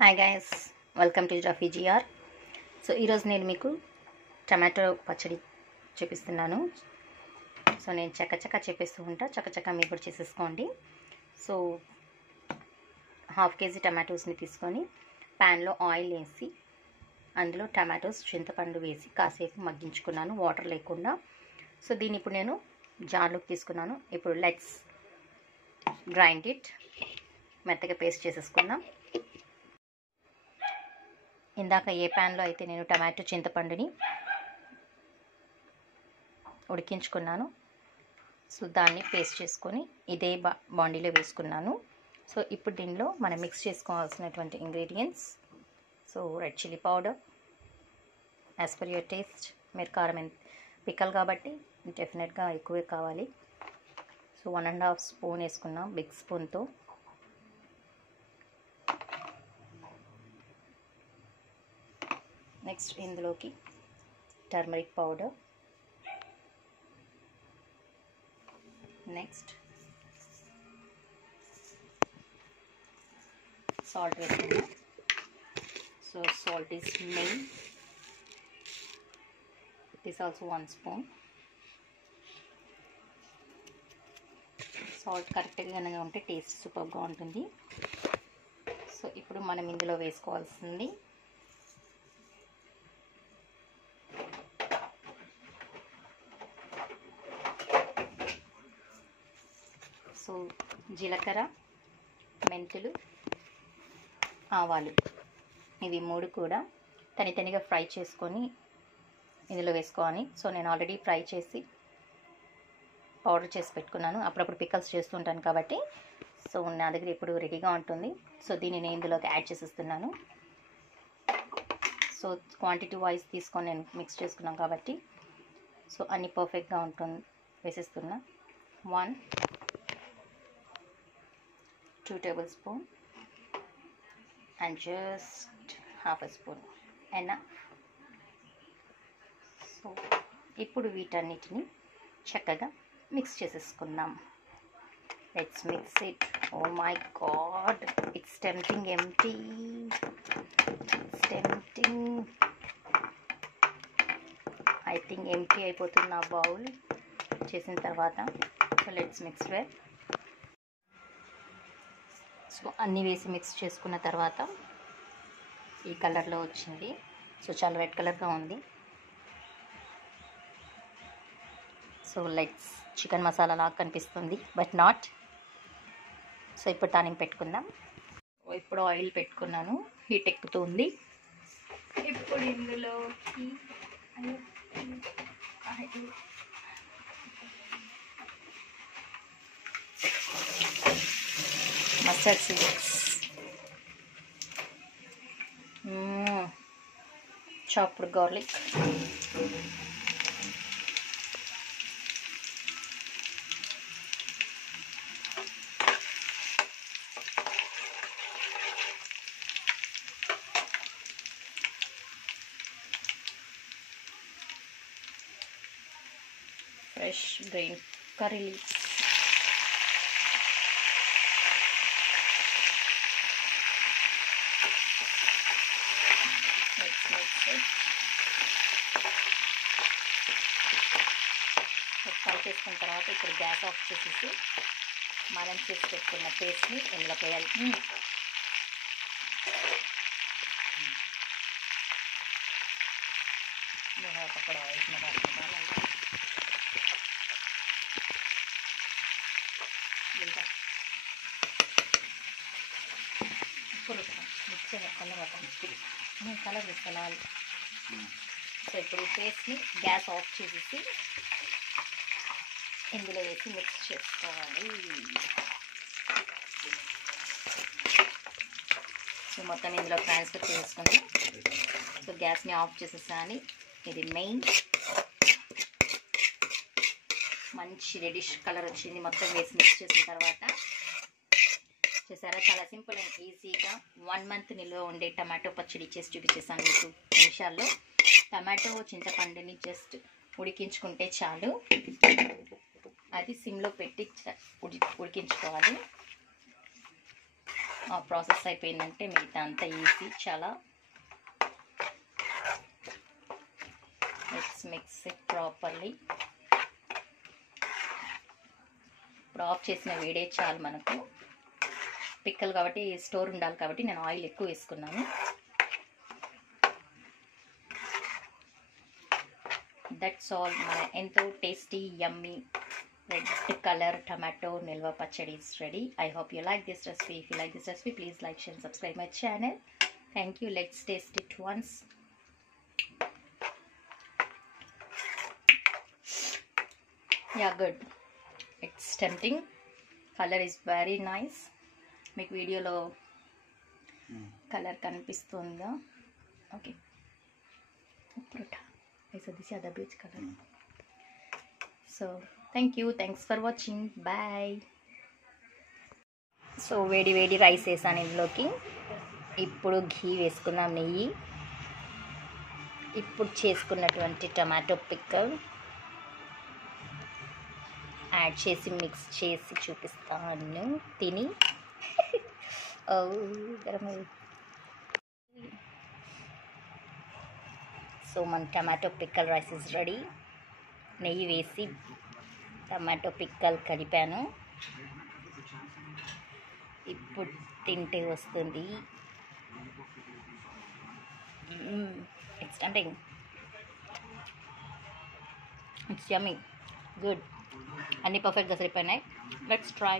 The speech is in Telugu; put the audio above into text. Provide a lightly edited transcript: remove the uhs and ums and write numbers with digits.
Hi guys, welcome to Rafi GR. So ఈరోజు నేను మీకు టమాటో పచ్చడి చూపిస్తున్నాను. సో నేను చక్కచక్క చెప్పేస్తూ ఉంటా, చక్కచక్క మీరు కూడా చేసేసుకోండి. సో 1/2 kg టమాటోస్ని తీసుకొని ప్యాన్లో ఆయిల్ వేసి అందులో టమాటోస్, చింతపండు వేసి కాసేపు మగ్గించుకున్నాను, వాటర్ లేకుండా. సో దీన్ని ఇప్పుడు నేను జార్లోకి తీసుకున్నాను. ఇప్పుడు లెట్స్ గ్రైండ్ ఇట్. మెత్తగా పేస్ట్ చేసేసుకుందాం. ఇందాక ఏ ప్యాన్లో అయితే నేను టమాటో, చింతపండుని ఉడికించుకున్నాను, సో దాన్ని పేస్ట్ చేసుకొని ఇదే బాండీలో వేసుకున్నాను. సో ఇప్పుడు దీనిలో మనం మిక్స్ చేసుకోవాల్సినటువంటి ingredients, so red chilli powder as per your taste. మీరు కారం పిక్కలు కాబట్టి డెఫినెట్గా ఎక్కువే కావాలి. సో 1.5 స్పూన్ వేసుకున్నాం బిగ్ స్పూన్తో. నెక్స్ట్ ఇందులోకి టర్మరిక్ పౌడర్, నెక్స్ట్ సాల్ట్ వేసుకున్నాం. So salt is main. It is also 1 spoon. Salt కరెక్ట్గానే ఉంటే టేస్ట్ సూపర్గా ఉంటుంది. సో ఇప్పుడు మనం ఇందులో వేసుకోవాల్సింది సో జీలకర్ర, మెంతులు, ఆవాలు, ఇవి 3 కూడా తనితనిగా ఫ్రై చేసుకొని ఇందులో వేసుకోవాలి. సో నేను ఆల్రెడీ ఫ్రై చేసి పౌడర్ చేసి పెట్టుకున్నాను. అప్పుడప్పుడు పికల్స్ చేస్తుంటాను కాబట్టి సో నా దగ్గర ఇప్పుడు రెడీగా ఉంటుంది. సో దీన్ని నేను ఇందులోకి యాడ్ చేసేస్తున్నాను. సో క్వాంటిటీ వైజ్ తీసుకొని నేను మిక్స్ చేసుకున్నాను కాబట్టి సో అన్నీ పర్ఫెక్ట్గా ఉంటుంది. వేసేస్తున్నా. 2 tablespoons and just 1/2 spoon enough. So ఇప్పుడు వీటన్నిటిని చక్కగా మిక్స్ చేసేసుకుందాం. Let's mix it. Oh my god, it's tempting empty. It's tempting. I think empty అయిపోతుంది నా బౌల్ చేసిన తర్వాత. So let's mix well. So అన్నీ వేసి మిక్స్ చేసుకున్న తర్వాత ఈ కలర్లో వచ్చింది. సో చాలా రెడ్ కలర్గా ఉంది. సో లెట్స్ చికెన్ మసాలా లాగా కనిపిస్తుంది, బట్ నాట్. సో ఇప్పుడు తానింపు పెట్టుకుందాం. ఇప్పుడు ఆయిల్ పెట్టుకున్నాను, హీట్ ఎక్కుతుంది. ఇప్పుడు ఇందులోకి mustard seeds, chopped garlic, fresh green curry leaves, fry చేసుకున్న తర్వాత ఇప్పుడు గ్యాస్ ఆఫ్ చేసేసి మనం చేసి పెట్టుకున్న పేస్ట్ని ఇందులో వేయాలి. అక్కడ వేసిన ఇప్పుడు మిక్సర్ కలర్ వేసుకోవాలి. సో ఇప్పుడు ఈ పేస్ట్ని గ్యాస్ ఆఫ్ చేసేసి ఇందులో వేసి మిక్స్ చేసుకోవాలి. సో మొత్తం ఇందులో ట్రాన్స్ఫర్ చేసుకుని సో గ్యాస్ని ఆఫ్ చేసేసాని. ఇది మెయిన్. మంచి రెడిష్ కలర్ వచ్చింది మొత్తం వేసి మిక్స్ చేసిన తర్వాత. చూసారా, చాలా సింపుల్ అండ్ ఈజీగా 1 month నిల్వ ఉండే టమాటో పచ్చడి చేసి చూపించేసాను మీకు నిమిషాల్లో. టమాటో, చింతపండుని జస్ట్ ఉడికించుకుంటే చాలు. అది సిమ్లో పెట్టి ఉడికించుకోవాలి. ఆ ప్రాసెస్ అయిపోయిందంటే మిగతా అంతా ఈజీ చాలా. Let's mix it properly. ఇప్పుడు ఆఫ్ చేసిన వేడే చాలు మనకు. పిక్కలు కాబట్టి స్టోర్ ఉండాలి కాబట్టి నేను ఆయిల్ ఎక్కువ వేసుకున్నాను. That's all. మన ఎంతో టేస్టీ యమ్మీ రెడ్ కలర్ టమాటో నిల్వ పచ్చడి is ready. I hope you like this recipe. If you like this recipe, please like, share and subscribe my channel. Thank you. Let's taste it once. Yeah, good. It's tempting. Color is very nice. మీకు వీడియోలో కలర్ కనిపిస్తుందా? ఓకే, పరోటా ऐसा दिशा ज़्यादा बेच colour. So thank you. Thanks for watching. Bye. So వేడి వేడి రైస్ వేసాను ఇందులోకి. ఇప్పుడు ఘీ వేసుకుందాం, నెయ్యి. ఇప్పుడు చేసుకున్నటువంటి టమాటో పిక్కల్ యాడ్ చేసి మిక్స్ చేసి చూపిస్తాను తిని. సో మన tomato pickle rice is ready. నెయ్యి వేసి టమాటో పిక్కల్ కలిపాను. ఇప్పుడు తింటే వస్తుంది. It's tempting. It's yummy, good. అన్నీ పర్ఫెక్ట్గా సరిపోయినాయి. Let's try.